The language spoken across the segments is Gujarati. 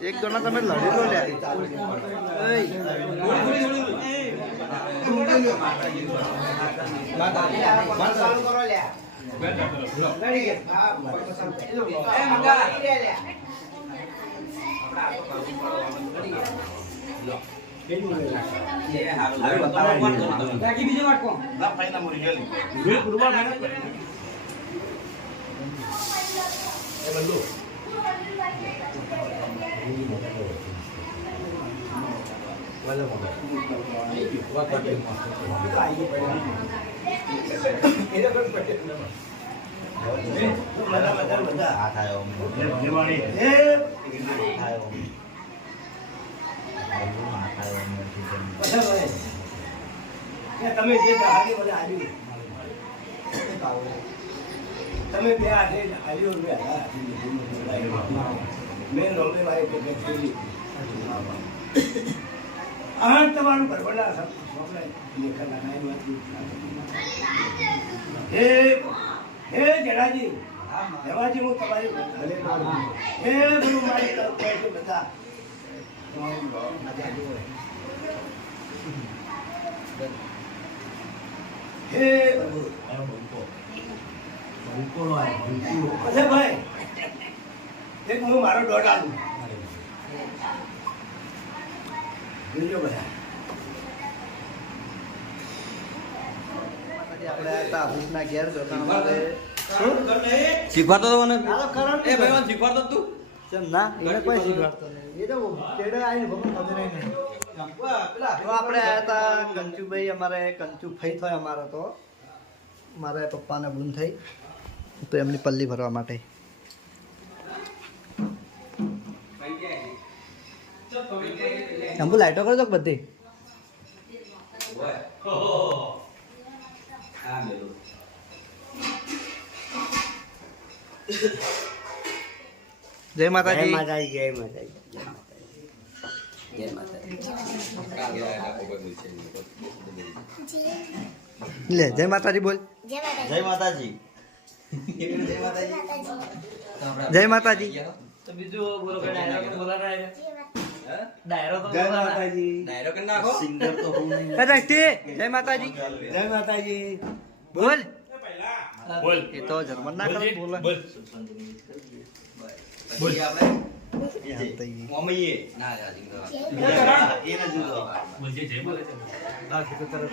એક જણા તમે લડી લો લે તમે જે હારી મને હારી તમે બે હારી હારી મેં રોલે મારી પેલી આ તમારું બરબડા હે હે જેડાજી દેવાજી હું તમારી હે ગુરુ મારી કરું બધા હે અરે ભાઈ એક હું મારો દોઢ આલું જોજો બધા આપણે આ ઓફિસના ઘેર જોતા અમારે શીખવાડતો તો મને એ ભાઈ શીખવાડતો તું ચમ ના એને કોઈ શીખવાડતો નહીં એ તો કેડે આવીને ભગવાન ખબર નહીં તો આપણે આયા હતા કંચુભાઈ અમારે કંચુ ફઈ થયો અમારે તો મારા પપ્પાને બૂન થઈ તો એમની પલ્લી ભરવા માટે અંબુ લાઈટો કરજો બધી જય માતાજી જય માતાજી જય માતાજી જય માતાજી લે જય માતાજી બોલ જય માતાજી જય માતાજી તો બીજું બોલો કે ડાયરો બોલાના ડાયરો તો જય માતાજી ડાયરો કરી નાખો સિંગર તો હું નહીં જય માતાજી જય માતાજી બોલ બોલ એ તો જર્મન ના કરે બોલ બોલ બોલ આપણે મમ્મીએ ના એને જુદો બોલ જે બોલે છે ના સિકતર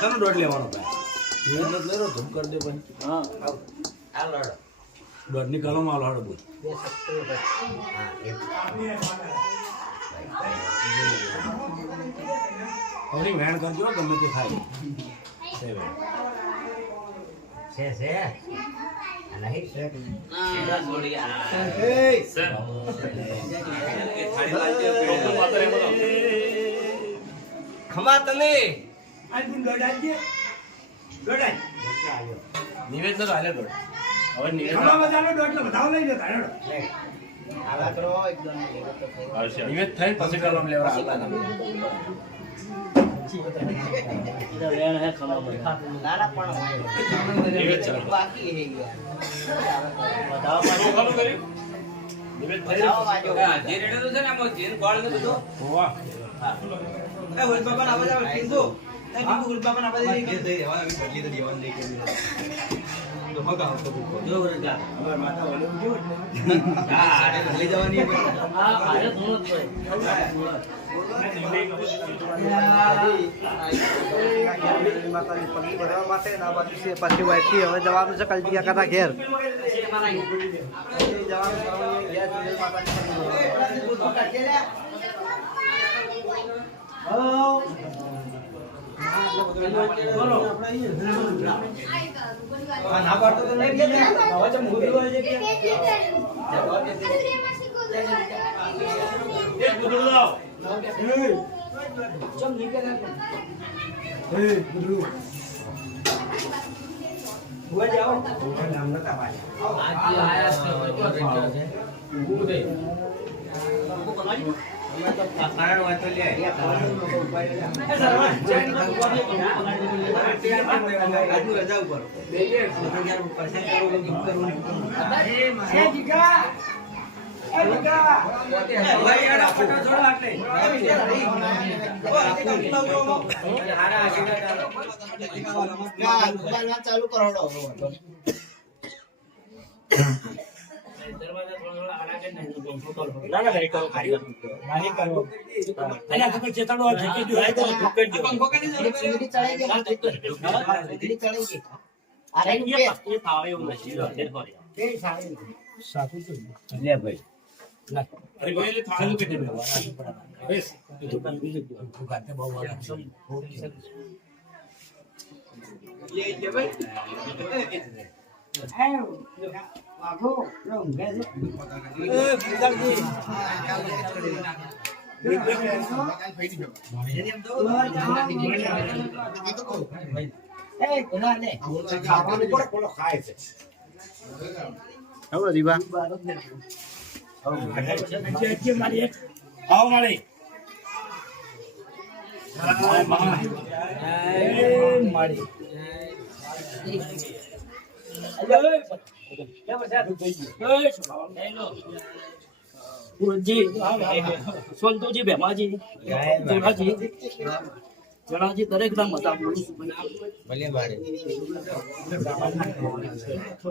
કનો દોડ લેવાનો ભાઈ એ નથી લેરો ધૂમ કરી દે ભાઈ હા આ લડ દોડ ની કલમ આલો હાડો બોલ હવે વેણ કરજો ગમે તે ખાય છે નહીં સીધા છોડી આ એ સર કે થાળી લાવજો પેલો માત્ર એમ બોલો ખમા તને આજ બુન દોડાજે દોડાજ નિવેદ તો હાલે દોડ હવે નિવેદ ખાવા બધાનો દોડ એટલે બધાઓ લઈ જતા હેડો આલા કરો એકદમ નિવેદ થઈ પછી કલમ લેવા આવતા નાના પણ નિવેદ ચાલો બાકી હે બતાવો પાછું ચાલુ કર્યું નિવેદ થઈ બતાવો પાછું. જે રેડે તો છે ને આમાં જેન ગોળ ને બધું વાહ એ હોલ બાબા ના આવાજ આવે ટીંગો એ ટીંગો હોલ બાબા ના આવાજ દે દે હવે અમે બદલી તો દેવાનું દે કે તો હગા આવતો જો રજા અમાર માતા ઓલે ઉજો એટલે હા આડે બદલી જવાની હા આરે ધૂણો જ માતાની પલ્લી ભરવા માટે ના બાજુ છે પછી વાઈથી હવે જવાનું છે કલજીયા કાકા ઘેર જવાનું ઘેર માતાની ના પાડતો તો નહીં કે હવે તો મૂવી હોય છે કે એક ગુદડું લાવ. ચમ નીકળે હુઆ જાઓ નામ નતા પાડે ચાલુ કરો અરે ભાઈ, એટલે થાળું કેટલી લેવા? બસ. હવે રીવા આવો માળી. સંતોજી ભેમાજી જણાજી જણાજી દરેક ના મતા બોલું છું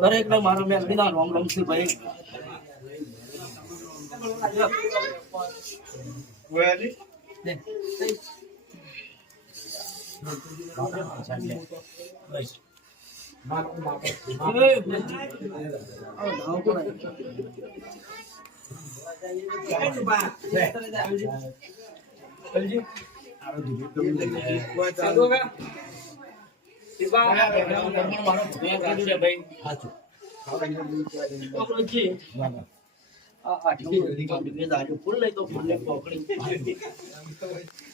દરેક ના મારા મેં ના રોમ રોમ છે ભાઈ ફૂલ લઈ તો ફૂલ પકડી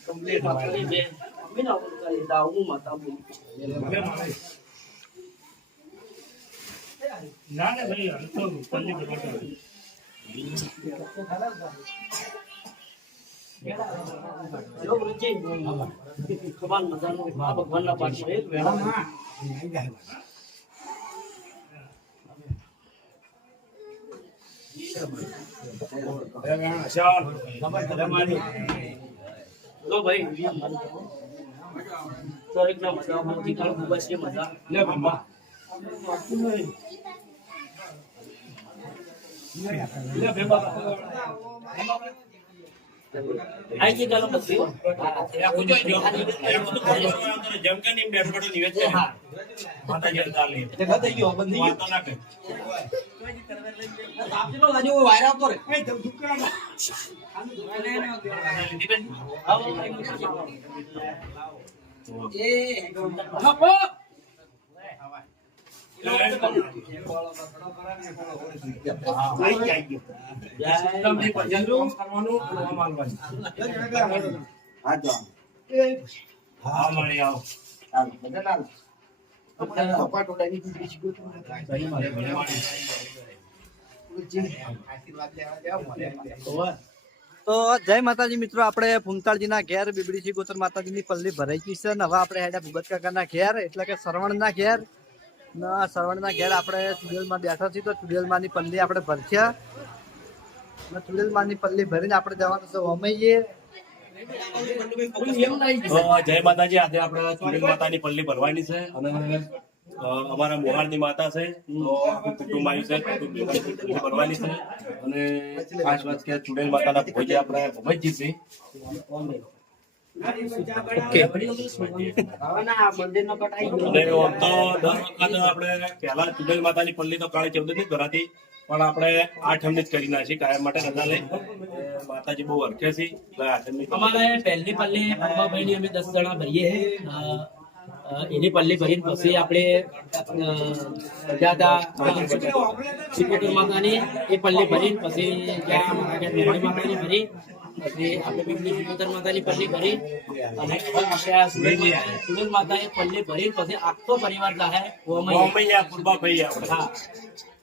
કમ્પ્લીટ હું માતા બોલું ના ને ભાઈ, હાલ તો પલ્લી બરાબર. ભગવાન ના પાઠમાં એક વેળા લો ભાઈ દરેક ના મજા જીકાળ ખૂબ છે મજા લે બાબા. લે બે બાબા. આઈ જે ગાલો બસ જેમ કે નિમ બેઠો નિવેદ કરે માતા જલતા લે જગત થઈ ગયો બંધ થઈ ગયો માતા ના કહે. આપજો લાજો વાયર આપતો રે એ હપો તમને પજંતું કરવાનું આ માનવાનું. હા મળી આવો. તો જય માતાજી મિત્રો, આપણે ફૂમતાળજીના ઘેર બીબડીસી ગોત્ર માતાજીની પલ્લી ભરાઈ ગઈ છે ને હવે આપણે હેડા ભૂગત કાકાના ઘેર એટલે કે સરવણના ઘેર ના સરવણના ઘેર આપણે ચુડેલમાં બેઠા છીએ. તો ચુડેલમાંની પલ્લી આપણે ભરખ્યા અને ચુડેલમાંની પલ્લી ભરીને આપણે જવાનું છે વમૈયે. જય માતાજી. આજે આપણે ચુડેલ માતાની પલ્લી ભરવાની છે અને અમારા મોહારની માતા છે તો આખું કુટુંબ આવ્યું છે. કુટુંબ ભેગા પલ્લી ભરવાની છે અને ખાસ વાત કે ચુડેલ માતાના ભોજે આપણે ભોજજી છે. અને આમ તો દર વખત આપણે પહેલા ચુડેલ માતાની પલ્લી તો કાળી ચૌદ ની ભરાતી પણ આપણે 8 જ કરી નાખી કાયમ માટે રજા લઈ. માતાજી બહુ અરખે છે એટલે 8 ની અમારે પહેલી પલ્લી ભાઈની અમે 10 જણા ભરીએ એની પલ્લી ભરીને પછી આપણે જાતા શ્રીકોટર માતાની એ પલ્લી ભરીને પછી જ્યાં મોહણી માતાની ભરી પછી આપણે પીપળી શ્રીકોટર માતાની પલ્લી ભરી અને હવે આપણે આ સુરેશ માતાની પલ્લી ભરી પછી આખો પરિવાર જાય મોમૈયા પૂર્વાભાઈ આપણે હા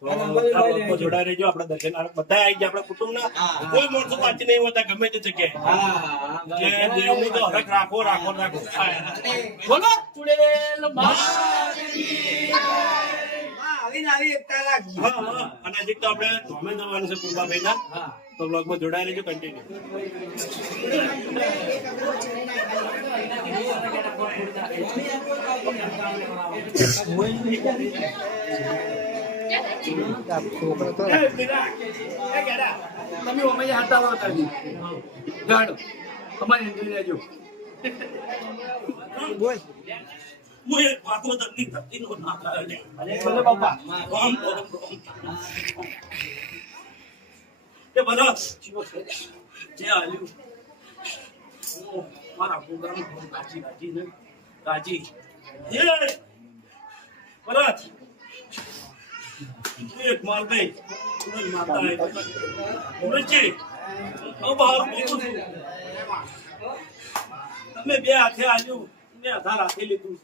તો જોડા રહેજો આપણા દર્શન બધા આવી ગયા આપણા કુટુંબના કોઈ માણસો બાકી નહીં હોતા ગમે તે જગ્યાએ એટલે દેવનું તો હરખ રાખો રાખો રાખો બોલો ચુડેલ માતાની હા હા અને હજી તો આપણે ધોમે જવાનું છે પૂર્વાભાઈના તો બ્લોગમાં જોડાઈ રહેજો કન્ટિન્યુ છોકરો તો તમે ઓમે હાથા વા કરી જાડો અમારી એન્ટ્રી લેજો બોલ હું એક વાતો તકની થતી નો ના કરે બોલો બાપા રામ રામ એ બધા જે આલ્યું મારા પ્રોગ્રામ કાચી કાચી ને કાચી એ પરત એક માલભાઈ માતા ઉરજી બહાર બોલું છું તમે બે હાથે આલ્યું મેં આધાર હાથે લીધું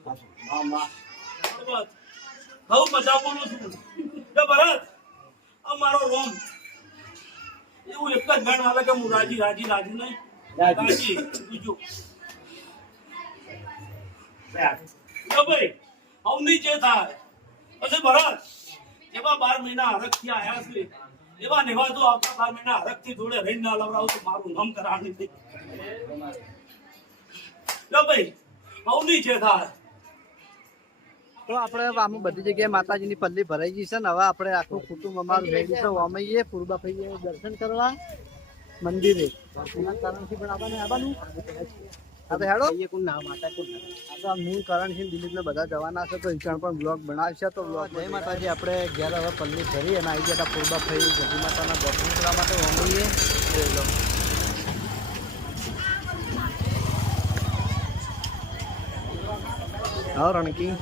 બહુ મજા બોલું છું કે ભરત અમારો રોમ એવું એક જ ગણ આવે કે હું રાજી રાજી રાજી નહીં રાજી બીજું ભાઈ અવની જે થાય પછી ભરત એવા 12 મહિના હરખ થી આયા છે એવા નેવા તો આવતા 12 મહિના હરખ થી જોડે રહીને ના લવડાવું તો મારું નામ કરાવવાની નથી ભાઈ અવની જે થાય તો આપણે આમ બધી જગ્યાએ માતાજીની પલ્લી ભરાઈ ગઈ છે ને હવે આપણે આખું કુટુંબ અમારું રેડી છે ઓમઈએ પૂર્વાભાઈએ દર્શન કરવા મંદિરે એના કારણથી પણ આવવાનું હા તો હેડો આ તો હું કરણસિંહ દિલીપને બધા જવાના છે તો ઈશાન પણ બ્લોગ બનાવશે તો બ્લોગ જય માતાજી આપણે ઘેર હવે પલ્લી ભરી અને આવી ગયા પૂર્વાભાઈ જગી માતાના દર્શન કરવા માટે ઓમઈએ હા રણકી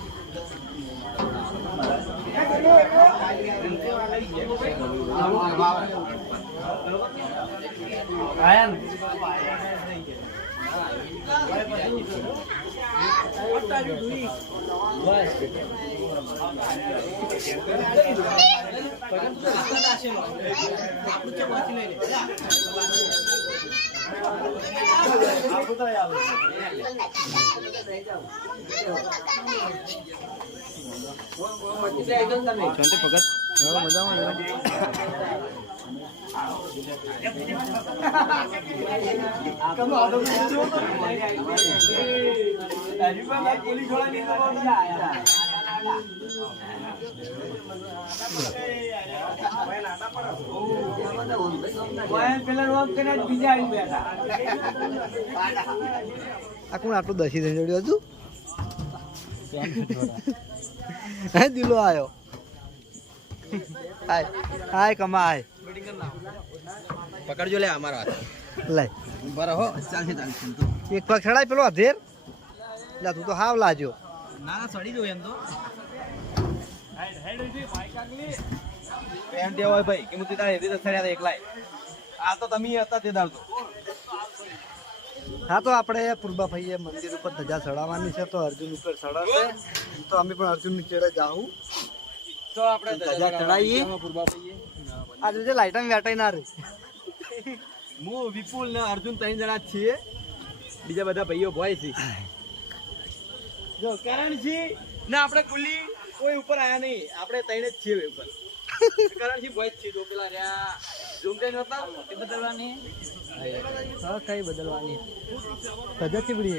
આ કોણ આટલું દસી થઈ જોડ્યું હતું હે દિલો આવ્યો હાય હાય કમા હાય પકડજો લે અમારો હાથ લે બરાબર હો ચાલશે ચાલશે એક પગ ચડાય પેલો અધેર લે તું તો હાવ લાજો ના સડી જો એમ તો એમ દેવાય ભાઈ કે મુતી તારે રીતે સડ્યા એકલાય આ તો તમે હતા તે દાડતો હા તો આપણે પૂર્વાભાઈએ મંદિર ઉપર ધજા ચડાવવાની છે તો અર્જુન ઉપર ચડાવશે તો અમે પણ અર્જુન ની ચડે જાઉં તો આપણે ધજા ચડાવીએ આજે જે લાઈટમ વેટાઈ ના રહી હું વિપુલ ને અર્જુન 3 જણા જ છીએ બીજા બધા ભાઈઓ ભોય છે જો કરણજી ને આપણે કુલી કોઈ ઉપર આયા નહીં આપણે 3 જ છીએ ઉપર કરણજી ભોય જ છીએ તો પેલા રહ્યા ઝુમતે નતા એ બદલવાની હા કઈ બદલવાની ધજા ચીબડી